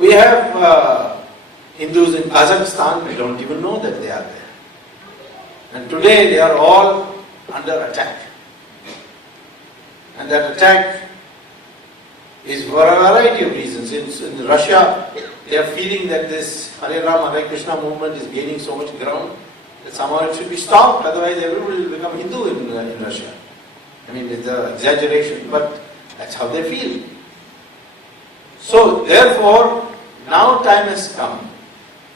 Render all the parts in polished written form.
We have Hindus in Kazakhstan, we don't even know that they are there. And today they are all under attack. And that attack is for a variety of reasons. In Russia, they are feeling that this Hare Rama, Hare Krishna movement is gaining so much ground that somehow it should be stopped, otherwise everybody will become Hindu in Russia. I mean, it's an exaggeration, but that's how they feel. So, therefore, now time has come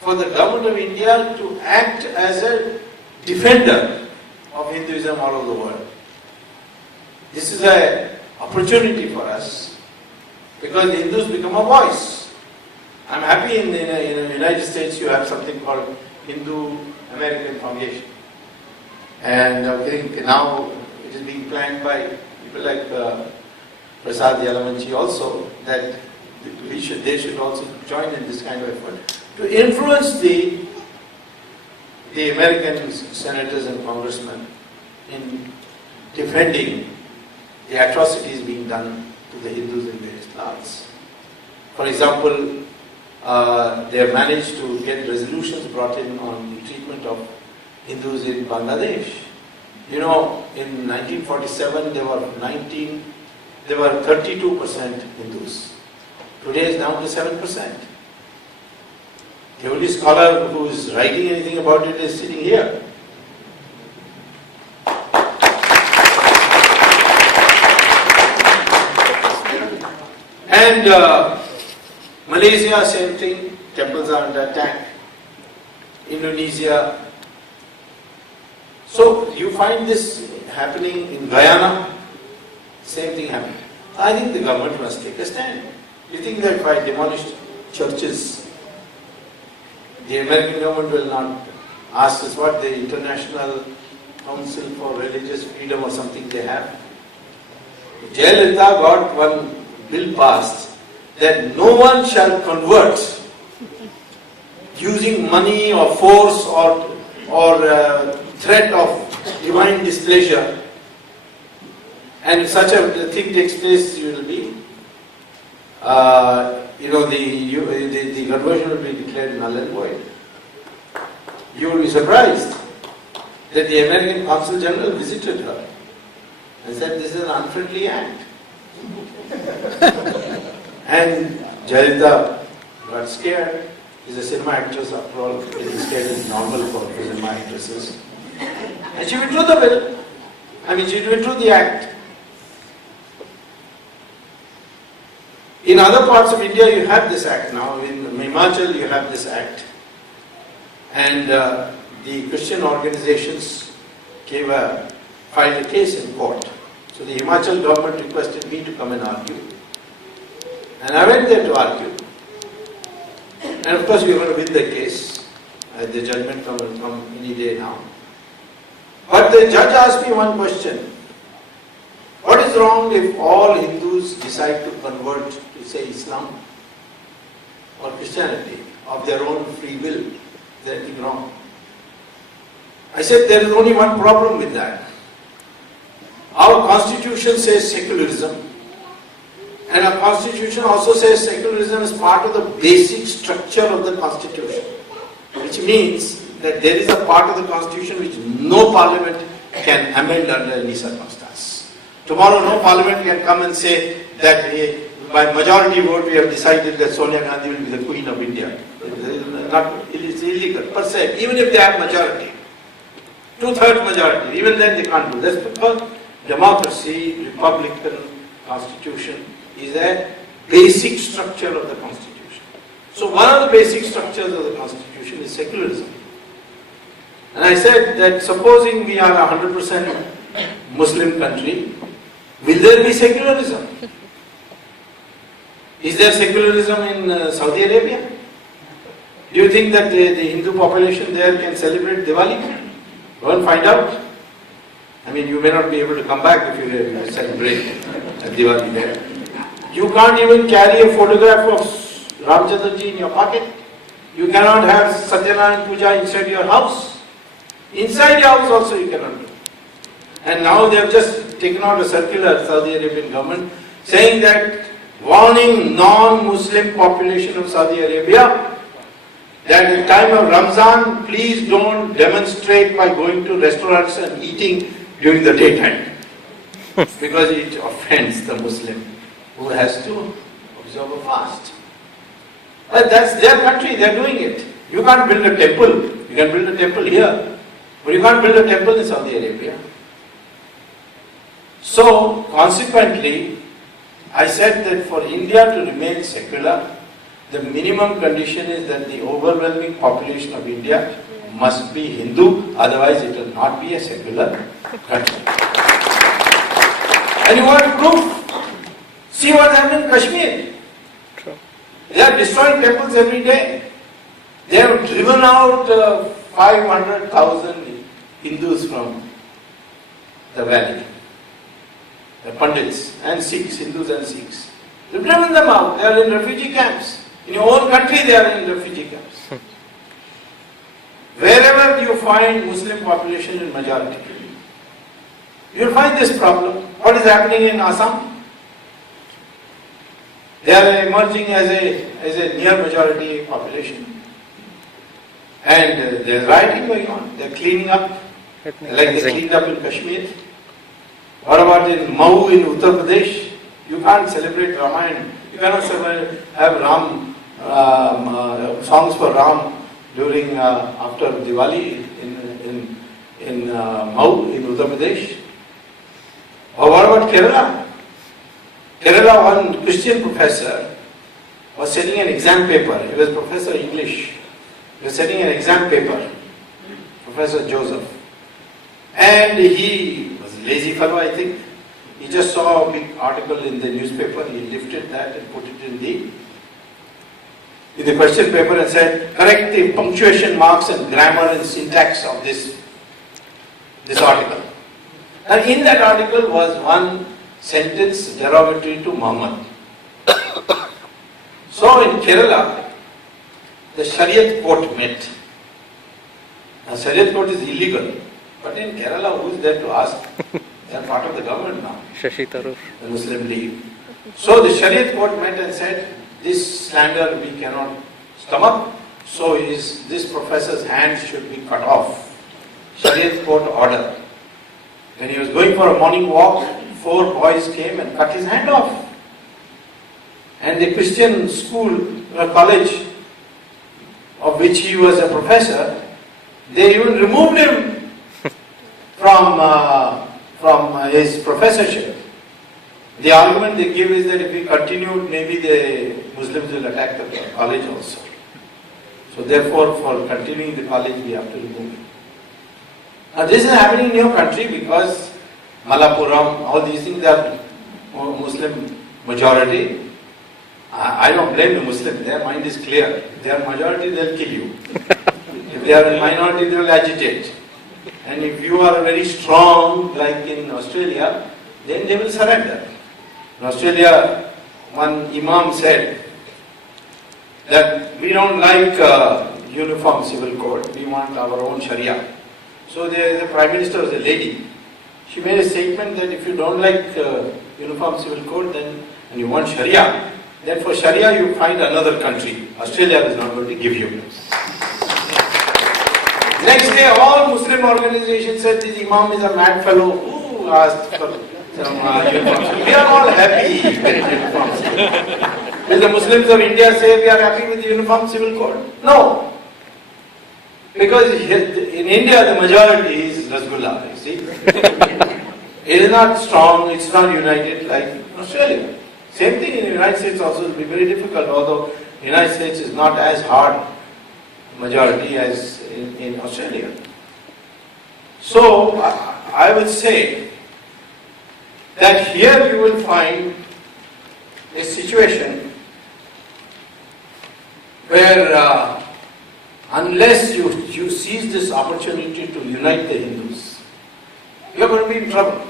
for the government of India to act as a defender of Hinduism all over the world. This is an opportunity for us because the Hindus become a voice. I'm happy in the United States you have something called Hindu American Foundation. And I think now it is being planned by people like Prasad Yalamanchi also, that they should also join in this kind of effort to influence the American senators and congressmen in defending the atrocities being done to the Hindus in various parts. For example, they have managed to get resolutions brought in on the treatment of Hindus in Bangladesh. You know, in 1947 there were 32% Hindus. Today it's down to 7%. The only scholar who is writing anything about it is sitting here. And Malaysia, same thing, temples are under attack. Indonesia. So you find this happening in Guyana, same thing happening. I think the government must take a stand. You think that if I demolish churches, the American government will not ask us what the International Council for Religious Freedom or something they have? Jayalalitha got one bill passed that no one shall convert using money or force or threat of divine displeasure. And if such a thing takes place, you will be, the conversion will be declared null and void. You will be surprised that the American Consul General visited her and said this is an unfriendly act. And Jayalalitha got scared. She's a cinema actress, after all, getting scared is normal for cinema actresses. And she withdrew the bill. She withdrew the act. In other parts of India you have this act now. In Himachal you have this act. And the Christian organizations filed a case in court. So the Himachal government requested me to come and argue. And I went there to argue. And of course we are going to win the case. The judgment will come any day now. But the judge asked me one question. What is wrong if all Hindus decide to convert to, say, Islam or Christianity of their own free will? Is there anything wrong? I said there is only one problem with that. Our constitution says secularism, and our constitution also says secularism is part of the basic structure of the constitution, which means that there is a part of the constitution which no parliament can amend under any circumstance. Tomorrow no parliament can come and say that by majority vote we have decided that Sonia Gandhi will be the Queen of India. It's illegal per se, even if they have majority. 2/3 majority, even then they can't do this because democracy, republican constitution is a basic structure of the constitution. So one of the basic structures of the constitution is secularism. And I said that supposing we are a 100% Muslim country, will there be secularism? Is there secularism in Saudi Arabia? Do you think that the Hindu population there can celebrate Diwali? Go and find out. You may not be able to come back if you celebrate Diwali there. You can't even carry a photograph of Ramchandra ji in your pocket. You cannot have Satyanarayana Puja inside your house. Inside your house also you cannot do. And now they have just taken out a circular, Saudi Arabian government, saying that warning non-Muslim population of Saudi Arabia that in time of Ramzan, please don't demonstrate by going to restaurants and eating during the daytime. Because it offends the Muslim who has to observe a fast. But that's their country, they're doing it. You can't build a temple. You can build a temple here, but you can't build a temple in Saudi Arabia. So, consequently, I said that for India to remain secular, the minimum condition is that the overwhelming population of India must be Hindu, otherwise it will not be a secular country. And you want proof? See what happened in Kashmir. They are destroying temples every day. They have driven out 500,000 Hindus from the valley. The Pandits and Sikhs, Hindus and Sikhs. They've driven them out. They are in refugee camps. In your own country they are in refugee camps. Wherever you find Muslim population in majority, you will find this problem. What is happening in Assam? They are emerging as a near majority population. And there is rioting going on. They are cleaning up, like they cleaned up in Kashmir. What about in Mau in Uttar Pradesh? You can't celebrate Ramayana. You cannot have Ram songs for Ram during after Diwali in Mau in Uttar Pradesh. Or what about Kerala? Kerala, one Christian professor was setting an exam paper. He was Professor of English. He was setting an exam paper, Professor Joseph. And he was a lazy fellow, I think. He just saw a big article in the newspaper. He lifted that and put it in the question paper and said, correct the punctuation marks and grammar and syntax of this article. And in that article was one sentence derogatory to Muhammad. So in Kerala, the Shariat court met. Now Shariat court is illegal, but in Kerala, who is there to ask? They are part of the government now. The Muslim League. So the Shariat court met and said, this slander we cannot stomach, so this professor's hand should be cut off. Shariat court order. When he was going for a morning walk, 4 boys came and cut his hand off. And the Christian school, college, of which he was a professor, they even removed him from his professorship. The argument they give is that if we continued, maybe the Muslims will attack the college also. So therefore, for continuing the college, we have to remove it. Now this is happening in your country because Malappuram, all these things are Muslim majority. I don't blame the Muslims, their mind is clear. If they are majority, they'll kill you. If they are a minority, they will agitate. And if you are very strong, like in Australia, then they will surrender. In Australia, one Imam said that we don't like uniform civil code, we want our own Sharia. So the Prime Minister was a lady. She made a statement that if you don't like uniform civil code and you want Sharia, then for Sharia you find another country. Australia is not going to give you. Next day all Muslim organizations said this Imam is a mad fellow who asked for some uniform. We are all happy with uniform civil code. Will the Muslims of India say we are happy with the uniform civil code? No. Because in India the majority is Rasgulla, you see. It is not strong, it's not united like Australia. Same thing in the United States also will be very difficult, although the United States is not as hard majority as in Australia. So I would say that here you will find a situation where unless you seize this opportunity to unite the Hindus, you are going to be in trouble.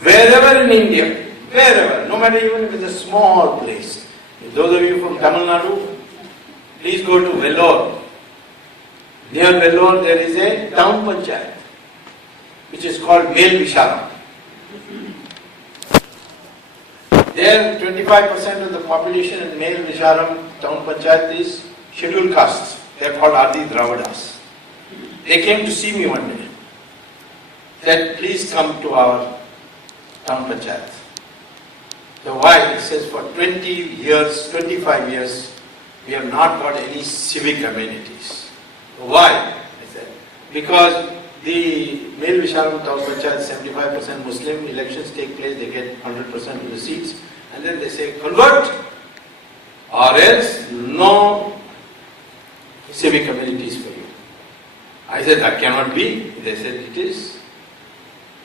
Wherever in India, wherever, no matter even if it's a small place. If those of you from Tamil Nadu, please go to Vellore. Near Vellore there is a town panchayat, which is called Mel Vishara. There 25% of the population in male Visharam town panchayat is scheduled castes. They are called Adi Dravidas. They came to see me one day. Said, please come to our town panchayat. So why? He says, for 20 years, 25 years, we have not got any civic amenities. Why? I said, because the male Visharam town panchayat is 75% Muslim, elections take place, they get 100% of the seats, and then they say, convert, or else no civic amenities for you. I said, that cannot be. They said, it is.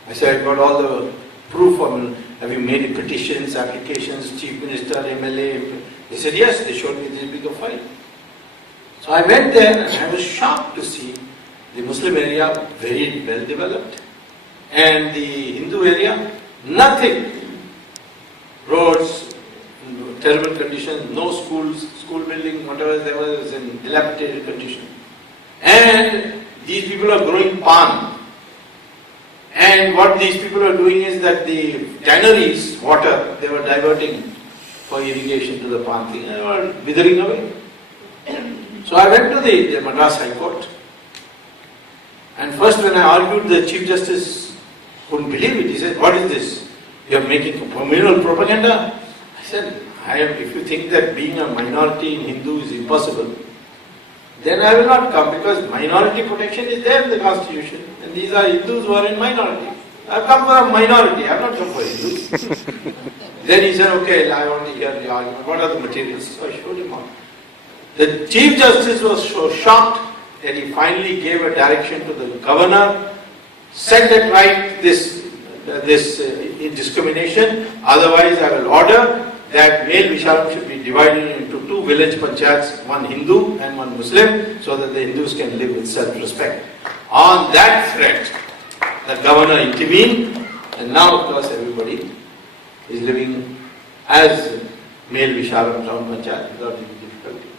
I said, I got all the proof on, have you made petitions, applications, chief minister, MLA? They said, yes, they showed me this big of file. So I went there and I was shocked to see the Muslim area very well developed and the Hindu area, nothing. Roads, terrible condition, no schools, school building, whatever there was in dilapidated condition. And these people are growing palm. And what these people are doing is that the tanneries, water, they were diverting for irrigation to the palm thing, and they were withering away. So I went to the Madras High Court. And first when I argued, the Chief Justice couldn't believe it. He said, what is this? You are making communal propaganda? I said, if you think that being a minority in Hindu is impossible, then I will not come, because minority protection is there in the constitution. And these are Hindus who are in minority. I have come for a minority, I have not come for Hindus. Then he said, okay, I want to hear the argument. What are the materials? So I showed him all. The Chief Justice was so shocked that he finally gave a direction to the governor, set it right, this discrimination, otherwise I will order that male Visharam should be divided into two village panchayats, one Hindu and one Muslim, so that the Hindus can live with self-respect. On that threat, the governor intervened, and now of course everybody is living as male Visharam town panchayat without any difficulty.